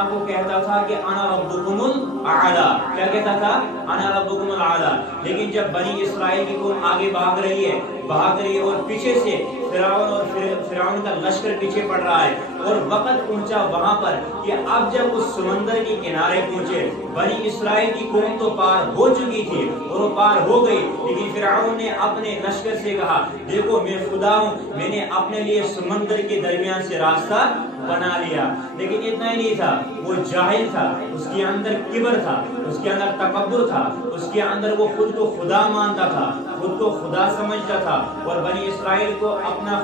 آپ کو کہتا تھا کہ انا ربکم الاعلی، کیا کہتا تھا؟ انا ربکم الاعلی۔ لیکن جب بنی اسرائیل کی قوم آگے بھاگ رہی ہے اور پیچھے سے فرعون کا لشکر پیچھے پڑ رہا ہے، اور وقت پہنچا وہاں پر کہ اب جب اس سمندر کے کنارے پہنچے، بنی اسرائیل کی قوم تو پار ہو چکی تھی اور وہ پار ہو گئی، لیکن فرعون نے اپنے لشکر سے کہا دیکھو میں خدا ہوں، میں نے اپنے لیے سمندر کے درمیان سے راستہ بنا لیا۔ لیکن اتنا ہی نہیں تھا، وہ جاہل تھا، اس کے اندر کبر تھا، اس کے اندر تکبر تھا، اس کے اندر وہ خود کو خدا مانتا تھا، خود کو خدا سمجھتا تھا، اور بنی اسرائیل کو اپنا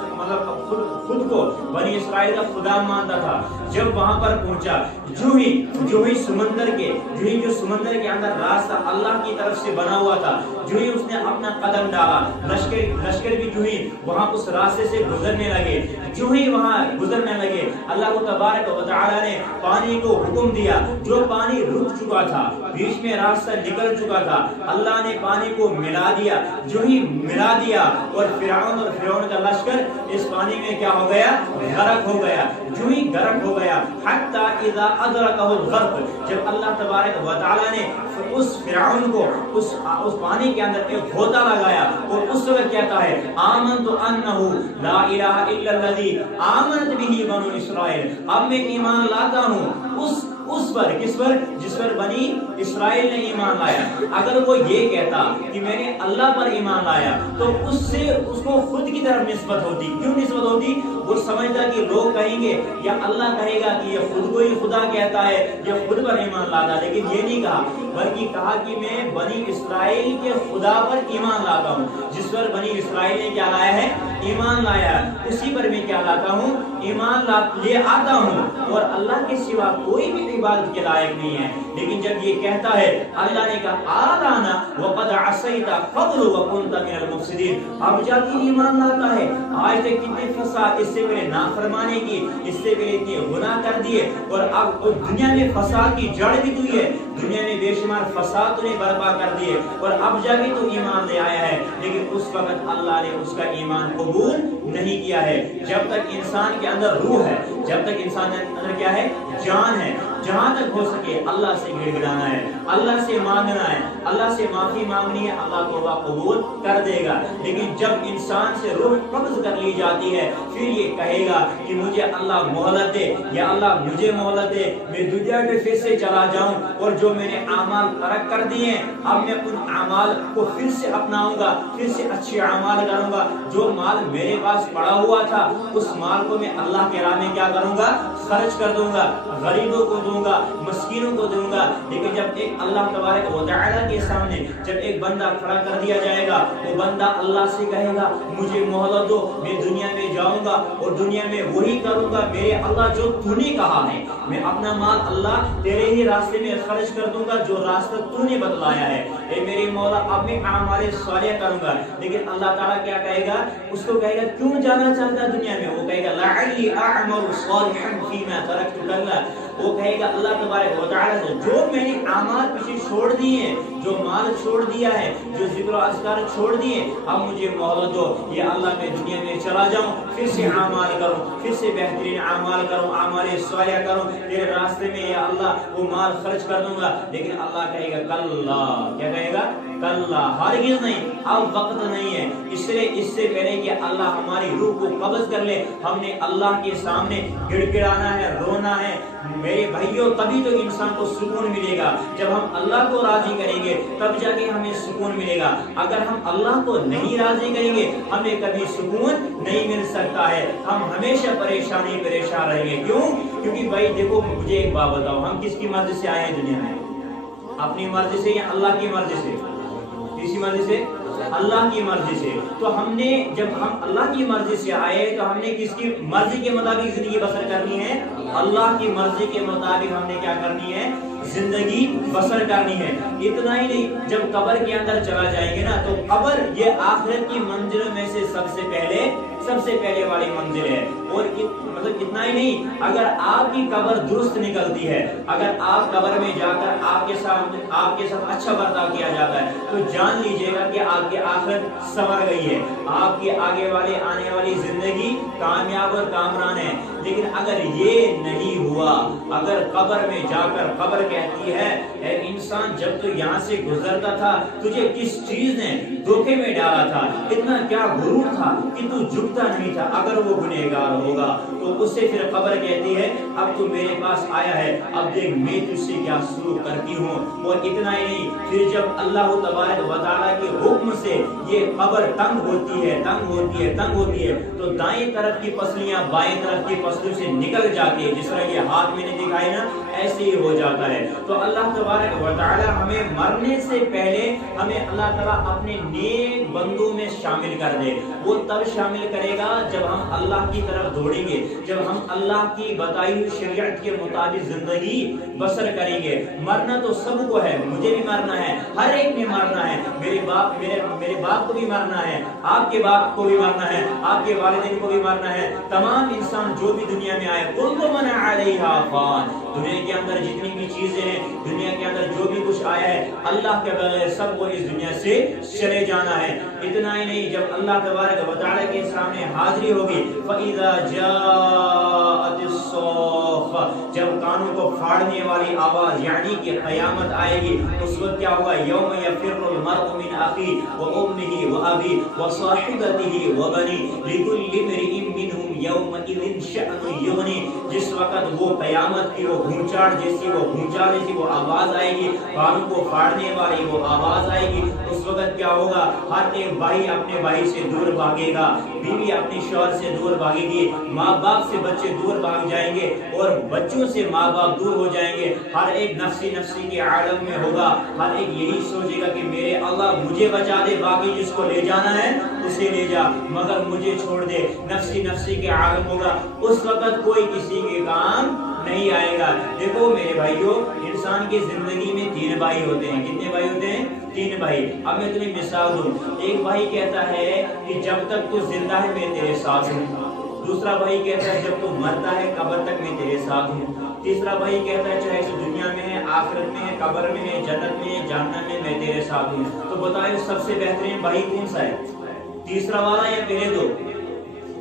خود کو بنی اسرائیل کا خدا مانتا تھا۔ جب وہاں پر پہنچا، جو ہی سمندر کے اندر راستہ اللہ کی طرف سے بنا ہوا تھا، جو ہی اس نے اپنا قدم ڈالا، لشکر بھی جو ہی وہاں اس راستے سے گزرنے لگے، جو ہی وہاں گزرنے لگے، اللہ تبارک و تعالی نے پانی کو حکم دیا، جو پانی رک چکا تھا، بیچ میں راستہ نکل چکا تھا، اللہ نے پانی کو ملا دیا، جو ہی ملا دیا، اور فرعون کا لشکر اس پانی میں کیا ہو گیا؟ غرق ہو گیا۔ جو ہی غرق ہو گیا، حتی اذا ادرکہ الغرق، جب اللہ تبارک و تعالی نے اس فرعون کو اس پانی کے اندر ایک غوطہ لگایا، اور اس وقت کہتا ہے آمنت انہ لا الہ الا الذی آمنت بہ بنو اسرائیل، اب میں ایمان لاتا ہوں اس پر، کس پر؟ جس پر بنی اسرائیل نے ایمان لایا۔ اگر وہ یہ کہتا کہ میں نے اللہ پر ایمان لایا تو اس کو خود کی طرف نسبت ہوتی۔ کیوں نسبت ہوتی؟ وہ سمجھتا کہ لوگ کہیں گے یا اللہ کہے گا کہ یہ خود کو ہی خدا کہتا ہے، یہ خود پر ایمان لاتا، لیکن یہ نہیں کہا، بلکہ کہا کہ میں بنی اسرائیل کے خدا پر ایمان لاتا ہوں، جس پر بنی اسرائیل نے کیا لایا ہے؟ ایمان لایا، اسی پر میں کیا لاتا ہوں؟ ایمان لے آتا ہوں، اور اللہ کے سوا کوئی بھی عبادت کے لائق نہیں ہے۔ لیکن جب یہ کہتا ہے، اللہ نے کہا آلانا وقد عصیت قبل وکنت من المفسدین، اب جا کے ایمان لاتا ہے، آج تک کتنے فساد، اس سے پہلے نافرمانی کی، اس سے پہلے اتنے گناہ کر دیے، اور اب دنیا میں فساد کی جڑ بھی ہوئی ہے، دنیا میں بے شمار فساد نے برپا کر دیے، اور اب جا کے تو ایمان لے آیا ہے، لیکن اس وقت اللہ نے اس کا ایمان قبول نہیں کیا ہے۔ جب تک انسان کے اندر روح ہے، جب تک انسان کے اندر کیا ہے؟ جان ہے، جہاں تک ہو سکے اللہ سے گڑ گڑانا ہے، اللہ سے مانگنا ہے، اللہ سے معافی مانگنی ہے، اللہ توبہ قبول کر دے گا۔ لیکن جب انسان سے روح قبض کر لی جاتی ہے، پھر یہ کہے گا کہ مجھے اللہ مہلت دے، یا اللہ مجھے مہلت دے، میں دنیا میں پھر سے چلا جاؤں، اور جو میں نے اعمال ترک کر دیے ہیں، اب میں ان اعمال کو پھر سے اپناؤں گا، پھر سے اچھے اعمال کروں گا، جو مال میرے پاس پڑا ہوا تھا اس مال کو میں اللہ کے راہ میں کیا کروں گا؟ خرچ کر دوں گا، غریبوں کو دوں گا، مسکینوں کو دوں گا۔ لیکن جب ایک اللہ تبارک و تعالی کے سامنے جب ایک بندہ کھڑا کر دیا جائے گا، وہ بندہ اللہ سے کہے گا مجھے مہلت دو، میں دنیا میں جاؤں گا اور دنیا میں وہی کروں گا میرے اللہ جو تو نے کہا ہے، میں اپنا مال اللہ تیرے ہی راستے میں خرچ کر دوں گا جو راستہ تو نے بتلایا ہے، اے میرے مولا اب میں اعمال صالح کروں گا۔ لیکن اللہ تعالیٰ کیا کہے گا؟ اس کو کہے گا کیوں جانا چاہتا ہے دنیا میں؟ وہ کہے گا لعلی اعمل صالحا فیما ترکت کلا، وہ کہے گا اللہ تبارک و تعالیٰ سے جو میں نے اعمال پیچھے چھوڑ دیے ہیں، جو مال چھوڑ دیا ہے، جو ذکر و اذکار چھوڑ دیے، اب مجھے مہلت دو، یہ اللہ میں دنیا میں چلا جاؤں، پھر سے اعمال کروں، پھر سے بہترین اعمال کروں، اعمال صالحہ کروں، تیرے راستے میں یا اللہ وہ مال خرچ کر دوں گا۔ لیکن اللہ کہے گا کلا، کیا کہے گا؟ کلا، ہرگز نہیں، اب وقت نہیں ہے۔ اس لیے اس سے پہلے کہ اللہ ہماری روح کو قبض کر لے، ہم نے اللہ کے سامنے گڑ گڑانا ہے، رونا ہے۔ میرے بھائیوں، تبھی تو انسان کو سکون ملے گا، جب ہم اللہ کو راضی کریں گے تب جا کے ہمیں سکون ملے گا۔ اگر ہم اللہ کو نہیں راضی کریں گے ہمیں کبھی سکون نہیں مل سکتا ہے، ہم ہمیشہ پریشان رہیں گے۔ کیوں؟ کیونکہ بھائی دیکھو، مجھے ایک بات بتاؤ، ہم کس کی مرضی سے آئے ہیں دنیا میں؟ اپنی مرضی سے یا اللہ کی مرضی سے؟ کسی مرضی سے؟ اللہ کی مرضی سے۔ تو ہم نے جب ہم اللہ کی مرضی سے آئے تو ہم نے کس کی مرضی کے مطابق زندگی بسر کرنی ہے؟ اللہ کی مرضی کے مطابق ہم نے کیا کرنی ہے؟ زندگی بسر کرنی ہے۔ اتنا ہی نہیں، جب قبر کے اندر چلا جائیں گے نا تو قبر یہ آخرت کی منزلوں میں سے سب سے پہلے سب سے پہلے والی منزل ہے۔ اور مطلب اتنا ہی نہیں، اگر آپ کی قبر درست نکلتی ہے، اگر آپ قبر میں جا کر آپ کے ساتھ اچھا برتاؤ کیا جاتا ہے، تو جان لیجئے گا کہ آپ کی آخرت سنور گئی ہے، آپ کی آگے آنے والی زندگی کامیاب اور کامران ہے۔ لیکن اگر یہ نہیں ہوا، اگر قبر میں جا کر قبر کہتی ہے اے انسان جب تو یہاں سے گزرتا تھا تجھے کس چیز نے دھوکے میں ڈالا تھا، اتنا کیا غرور تھا کہ تو جھکتا نہیں تھا، اگر وہ گنہگار ہوگا تو اس سے پھر قبر کہتی ہے اب تو میرے پاس آیا ہے، اب دیکھ میں تجھ سے کیا سلوک کرتی ہوں۔ اور اتنا ہی نہیں، پھر جب اللہ تبارک و تعالیٰ کے حکم سے یہ قبر تنگ ہوتی ہے تو دائیں طرف کی پسلیاں بائیں طرف کی پسلیوں سے نکل جاتی ہے، جس طرح یہ ہاتھ میں نے دکھائی نا ایسے ہی ہو جاتا ہے۔ تو اللہ تبارک و تعالیٰ ہمیں مرنے سے پہلے ہمیں اللہ تعالیٰ اپنے نیک بندوں میں شامل کر دے۔ وہ تب شامل کرے گا جب ہم اللہ کی طرف دوڑیں گے، جب ہم اللہ کی بتائی ہوئی شریعت کے مطابق زندگی بسر کریں گے۔ مرنا تو سب کو ہے، مجھے بھی مرنا ہے، ہر ایک نے مرنا ہے، میرے باپ کو بھی مرنا ہے، آپ کے باپ کو بھی مرنا ہے، آپ کے والدین کو بھی مرنا ہے، تمام انسان جو بھی دنیا میں آئے کل من علیہا فان، دنیا کے اندر جتنی بھی چیزیں ہیں، دنیا کے اندر جو بھی کچھ آیا ہے اللہ کے بغیر سب کو اس دنیا سے چلے جانا ہے۔ اتنا ہی نہیں، جب اللہ تبارک و تعالیٰ کے سامنے حاضری ہوگی فَإِذَا جَاءَتِ الصَّاخَّةُ، جب کانوں کو پھاڑنے والی آواز یعنی کہ قیامت آئے گی، اس وقت کیا ہوگا؟ یوم یفر المرء من اخیہ وامہ وابیہ وصاحبتہ وبنیہ لکل امرئ منہم یومئذ شأن یغنیہ، جس وقت وہ قیامت کی وہ گھونچاڑ جیسی وہ آواز آئے گی، کانوں کو پھاڑنے والی وہ آواز آئے گی، اس وقت کیا ہوگا؟ ہر ایک بھائی اپنے بھائی سے دور بھاگے گا، بیوی اپنی شوہر سے دور بھاگے گی، ماں باپ سے بچے دور بھاگ جائیں گے اور بچوں سے ماں باپ دور ہو جائیں گے۔ ہر ایک نفسی کے عالم میں ہوگا، ہر ایک یہی سوچے گا کہ میرے اللہ مجھے بچا دے، باقی جس کو لے جانا ہے اسے لے جا، مگر مجھے چھوڑ دے۔ نفسی کے عالم ہوگا، اس وقت کوئی کسی کے کام نہیں آئے گا۔ دیکھو میرے بھائیو، انسان کی زندگی میں 3 بھائی ہوتے ہیں۔ کتنے بھائی ہوتے ہیں؟ 3 بھائی۔ اب میں تمہیں مثال دوں، ایک بھائی کہتا ہے کہ جب تک تو زندہ ہے میں تیرے ساتھ ہوں، دوسرا بھائی کہتا ہے جب تو مرتا ہے قبر تک میں تیرے ساتھ ہوں، تیسرا بھائی کہتا ہے چاہے تو دنیا میں ہے، آخرت میں ہے، قبر میں ہے، جنت میں ہے، جہنم میں تیرے ساتھ ہوں۔ تو بتائیے سب سے بہترین بھائی کون سا ہے؟ تیسرا والا یا پہلے دو؟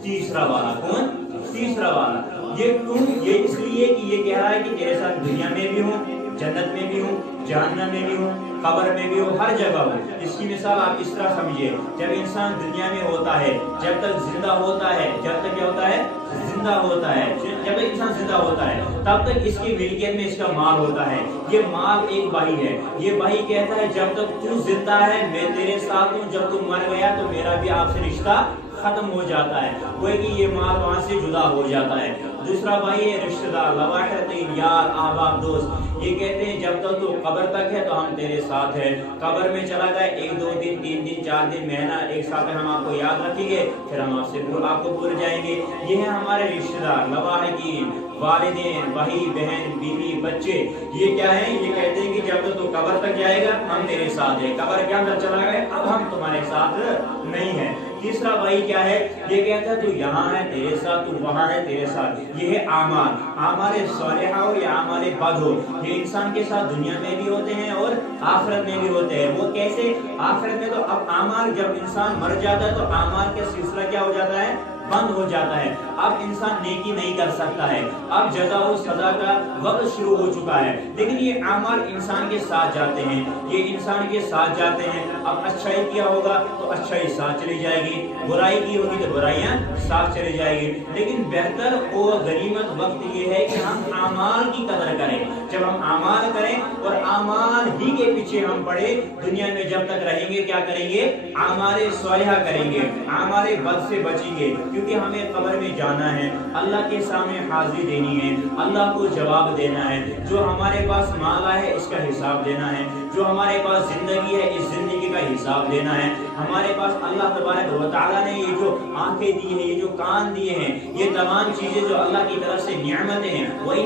تیسرا والا۔ کون؟ تیسرا والا۔ یہ کیوں؟ یہ اس لیے کہ یہ کہہ رہا ہے کہ تیرے ساتھ دنیا میں بھی ہوں، جنت میں بھی ہوں، جہنم میں بھی ہوں، قبر میں بھی ہوں، ہر جگہ ہوں۔ اس کی مثال آپ اس طرح سمجھیے، جب انسان دنیا میں ہوتا ہے، جب تک زندہ ہوتا ہے، جب تک کیا ہوتا ہے؟ زندہ ہوتا ہے، جب تک انسان زندہ ہوتا ہے تب تک اس کی ملکیت میں اس کا مال ہوتا ہے۔ یہ مال ایک بھائی ہے، یہ بھائی کہتا ہے جب تک تو زندہ ہے میں تیرے ساتھ ہوں، جب تو مر گیا تو میرا بھی آپ سے رشتہ ختم ہو جاتا ہے، کوئی کہ یہ مال وہاں سے جدا ہو جاتا ہے۔ دوسرا بھائی ہے رشتہ دار، لواحقین، یار، احباب، دوست، یہ کہتے ہیں جب تک تو قبر تک ہے تو ہم تیرے ساتھ ہیں، قبر میں چلا گئے 1 2 دن 3 دن 4 دن مہینہ 1 سال تک ہم آپ کو یاد رکھیں گے، پھر ہم آپ کو بھول جائیں گے۔ یہ ہے ہمارے رشتہ دار، لواحقین، والدین، بھائی بہن، بیوی، بچے۔ یہ کیا ہے؟ یہ کہتے ہیں کہ جب تک تو قبر تک جائے گا ہم تیرے ساتھ ہیں، قبر کے اندر چلا گئے اب ہم تمہارے ساتھ نہیں ہیں۔ تیسرا بھائی کیا ہے؟ یہ کہتا ہے تو یہاں ہے تیرے ساتھ، تو وہاں ہے تیرے ساتھ۔ یہ ہے اعمال صالحہ ہو یا اعمال بد ہو، یہ انسان کے ساتھ دنیا میں بھی ہوتے ہیں اور آخرت میں بھی ہوتے ہیں۔ وہ کیسے؟ آخرت میں تو اب اعمال، جب انسان مر جاتا ہے تو اعمال کا سلسلہ کیا ہو جاتا ہے؟ بند ہو جاتا ہے، اب انسان نیکی نہیں کر سکتا ہے، اب جزا و سزا کا وقت شروع ہو چکا ہے۔ لیکن یہ اعمال انسان کے ساتھ جاتے ہیں، یہ انسان کے ساتھ جاتے ہیں۔ اب اچھائی کیا ہوگا تو اچھائی ساتھ چلی جائے گی، برائی کی ہوگی تو برائیاں ساتھ چلی جائے گی۔ لیکن بہتر اور غنیمت وقت یہ ہے کہ ہم اعمال کی قدر کریں۔ جب ہم اعمال کریں اور اعمال ہی کے پیچھے ہم پڑے، دنیا میں جب تک رہیں گے کیا کریں گے؟ اعمال صالحہ کریں گے، اعمال بد سے بچیں گے، کیونکہ ہمیں قبر میں جانا ہے، اللہ کے سامنے حاضری دینی ہے، اللہ کو جواب دینا ہے۔ جو ہمارے پاس مال ہے اس کا حساب دینا ہے، جو ہمارے پاس زندگی ہے اس زندگی کا حساب دینا ہے۔ ہمارے پاس اللہ تبارک و تعالیٰ نے یہ جو آنکھیں دی ہیں، یہ جو کان دیے ہیں، یہ تمام چیزیں جو اللہ کی طرف سے نعمتیں ہیں، وَإِن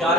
4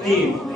3।